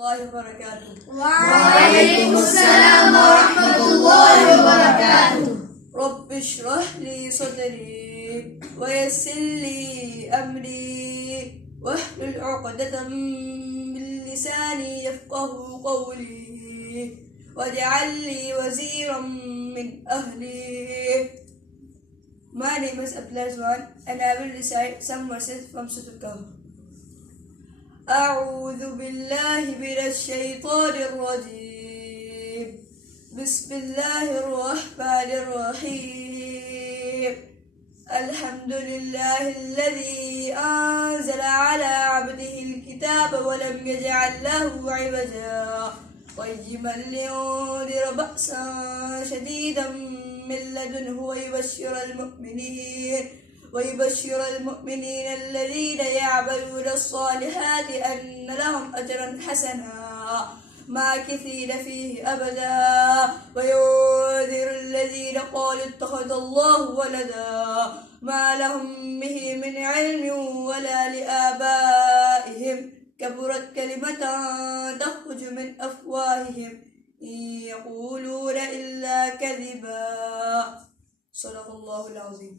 الله وبركاته. وعليكم السلام ورحمة الله وبركاته. رب اشرح لي صدري ويسر لي أمري واحلل عقدة من لساني يفقه قولي واجعل لي وزيرا من أهلي. My name is Abdullah Rizwan and I will recite some verses from Surah Al-Kahf. أعوذ بالله من الشيطان الرجيم. بسم الله الرحمن الرحيم. الحمد لله الذي أنزل على عبده الكتاب ولم يجعل له عوجا قيما لينذر بأسا شديدا من لدنه ويبشر المؤمنين الذين يعملون الصالحات أن لهم أجرا حسنا ماكثين فيه أبدا وينذر الذين قالوا اتخذ الله ولدا ما لهم به من علم ولا لآبائهم كبرت كلمة تخرج من أفواههم إن يقولون إلا كذبا. صدق الله العظيم.